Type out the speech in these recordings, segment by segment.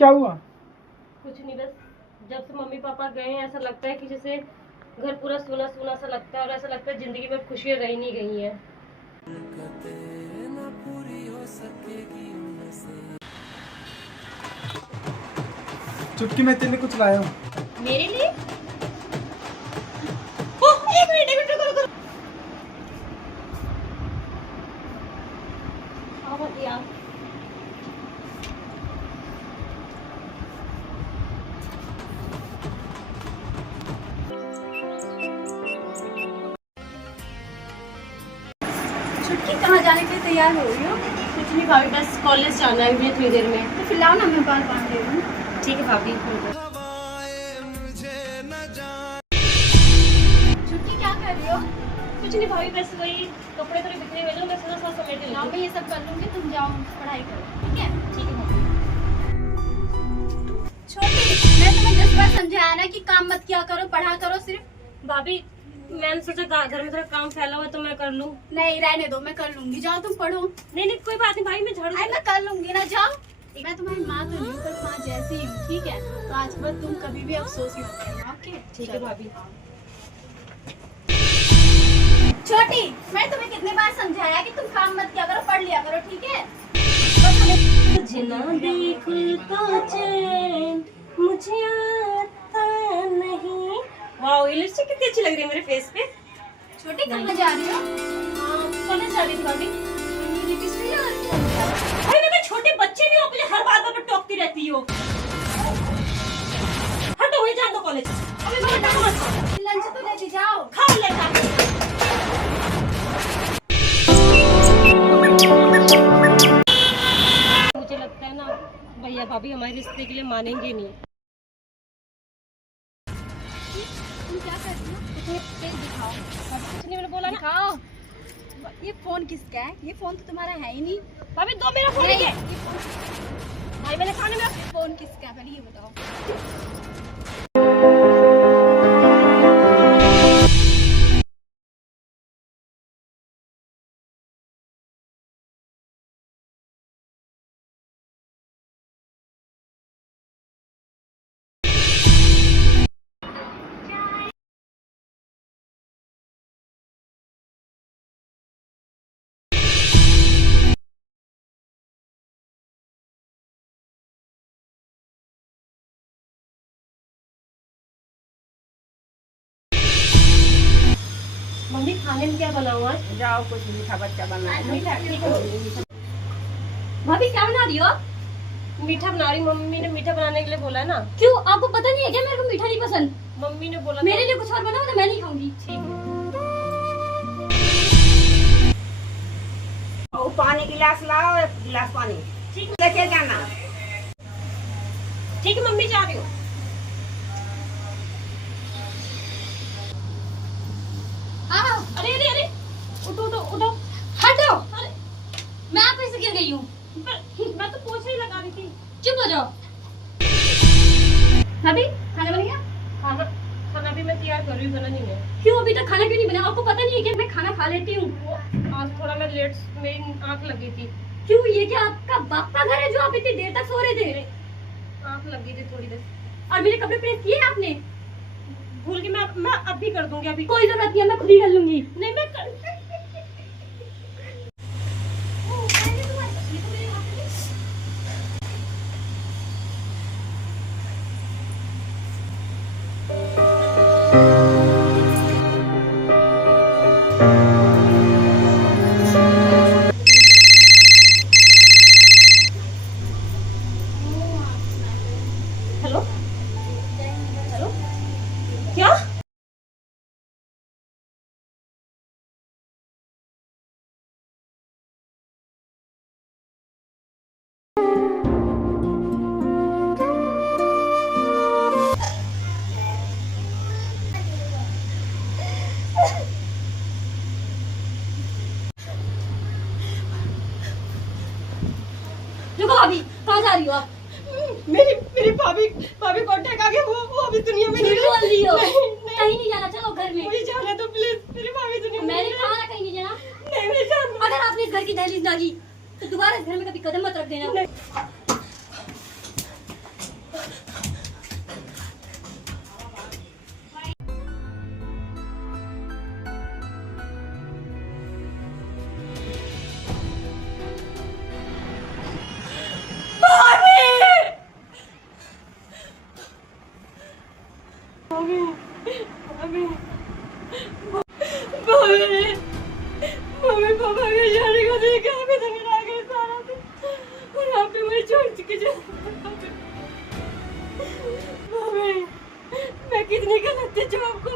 क्या हुआ? कुछ नहीं, बस जब से मम्मी पापा गए हैं ऐसा लगता है कि जैसे घर पूरा सूना सूना सा लगता है और ऐसा लगता है जिंदगी में खुशियां रही नहीं गई हैं। चुटकी, मैं तेरे लिए कुछ लाया हूँ। मेरे लिए? ओह, एक मिनट रुको। आओ यार। छुट्टी कहाँ जाने के लिए तैयार हो रही हो? कुछ नहीं भाभी, बस कॉलेज जाना है मुझे थोड़ी देर में। तो फिर लाओ ना, मैं बाल बांध दे दूँ। ठीक है भाभी। छुट्टी क्या कर रही हो? कुछ नहीं भाभी, बस वही कपड़े थोड़े बिखरे हुए थे, मैं थोड़ा सा समेट लाओ, लूँ। मैं ये सब कर लूँगी, तुम जाओ पढ़ाई करो, ठीक है? ठीक है भाभी। छोटी, मैं तुम्हें 10 बार समझाया ना कि काम मत किया करो, पढ़ा करो सिर्फ। भाभी मैंने सोचा घर में थोड़ा काम फैला हुआ है तो मैं कर लूँ। नहीं, रहने दो, मैं कर लूंगी। जाओ तुम पढ़ो। नहीं कोई बात नहीं भाई, मैं झाड़ू। अरे मैं कर लूंगी ना, जाओ। मैं तुम्हारी माँ तो नहीं, पर माँ जैसी ही हूँ, ठीक है? तो आज के बाद तुम कभी भी अफसोस मत करना, ओके? ठीक है भाभी। छोटी, मैंने तुम्हें कितनी बार समझाया कि तुम काम मत किया करो, पढ़ लिया करो, ठीक है? बस हमें तुझे ना देखूं तो चैन मुझे आता नहीं। वाओ, ये लिपस्टिक कितनी अच्छी लग रही है मेरे फेस पे। छोटी, कहाँ जा रही हो? कॉलेज जा रही थी भाभी। लिपस्टिक लगा रही हो? अरे मैं छोटे बच्चे नहीं हो, मुझे हर बात पर टोकती रहती हो। हटो, वही जान दो कॉलेज। अभी मैं हटाऊं मत। लंच तो लेके जाओ। खाओ लेकर। मुझे लगता है ना भैया भाभी हमारे रिश्ते के लिए मानेंगे नहीं। तुम क्या कर रही हो? तेज दिखाओ। कुछ नहीं, मैंने बोला ना। दिखाओ। ये फोन किसका है? ये फोन तो तुम्हारा है ही नहीं। भाभी दो मेरा फोन है। भाई मैंने खाने में फोन किसका है पहले ये बताओ। मम्मी खाने में क्या बनाऊं आज? जाओ कुछ मीठा बच्चा बना। मीठा ठीक है। भाभी क्या बना रही हो? मीठा बना रही, मम्मी ने मीठा बनाने के लिए बोला है ना। क्यों, आपको पता नहीं है क्या मेरे को मीठा नहीं पसंद? मम्मी ने बोला मेरे लिए कुछ और बनाओ ना, मैं नहीं खाऊंगी। ठीक है। और पानी गिलास लाओ, एक गिलास पानी ठीक लेके जाना। ठीक है मम्मी, जा रही हूँ। अरे अरे अरे, उठो उठो उठो। हटो, अरे मैं आप कैसे गिर गई हूँ? मैं तो पोछा ही लगा रही थी। चुप हो जाओ। भाभी खाना बन गया? खाना भी मैं तैयार कर रही हूँ, बना नहीं है। क्यों अभी तक खाना क्यों नहीं बना? आपको पता नहीं है कि मैं खाना खा लेती हूँ। आज थोड़ा मैं लेट, मेरी आँख लगी थी। क्यों, ये क्या आपका बाप का घर है जो आप इतनी देर तक सो रहे थे? आँख लगी थी थोड़ी देर। और मेरे कपड़े प्रेस किए आपने? भूल गई, मैं अब भी कर दूंगी। अभी कोई जरूरत नहीं है, मैं खुद ही कर लूंगी। नहीं, मैं कर... हेलो हेलो, क्या? रुको भाभी, कहाँ जा रही हो आप? मेरी भाभी को अटैक आ गया। वो अभी दुनिया में झूठ बोल रही हो। नहीं, कहीं नहीं जाना, चलो घर में। मुझे जाना तो प्लीज, मेरी भाभी दुनिया में मैंने कहा ना कहीं नहीं जाना। नहीं, मुझे जाना। अगर आपने इस घर की दहलीज ना की तो दोबारा इस घर में कभी कदम मत रख देना। मम्मी पापा के जाने को देख के हमें तो मिला गया सारा दिन और आप भी मुझे छोड़ चुके जा। मम्मी मैं कितनी गलत थी जो आपको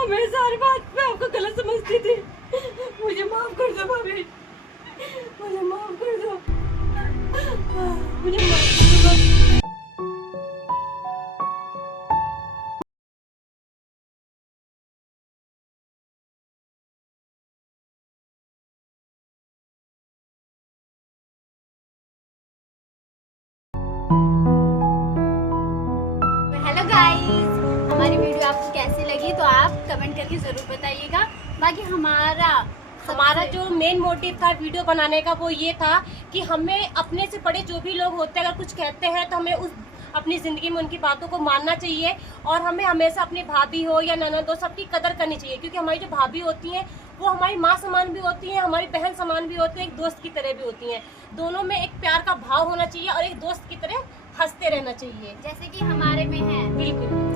हमेशा हर बात पे आपको गलत समझती थी। मुझे माफ कर दो मम्मी, मुझे माफ कर दो, मुझे माफ कर दो। हेलो गाइस, हमारी वीडियो आपको कैसी लगी तो आप कमेंट करके जरूर बताइएगा। बाकी हमारा जो मेन मोटिव था वीडियो बनाने का वो ये था कि हमें अपने से बड़े जो भी लोग होते हैं अगर कुछ कहते हैं तो हमें उस अपनी ज़िंदगी में उनकी बातों को मानना चाहिए और हमें हमेशा अपनी भाभी हो या ननद हो सबकी कदर करनी चाहिए, क्योंकि हमारी जो भाभी होती हैं वो हमारी माँ समान भी होती हैं, हमारी बहन समान भी होती हैं, एक दोस्त की तरह भी होती हैं। दोनों में एक प्यार का भाव होना चाहिए और एक दोस्त की तरह हंसते रहना चाहिए, जैसे कि हमारे में है। बिल्कुल।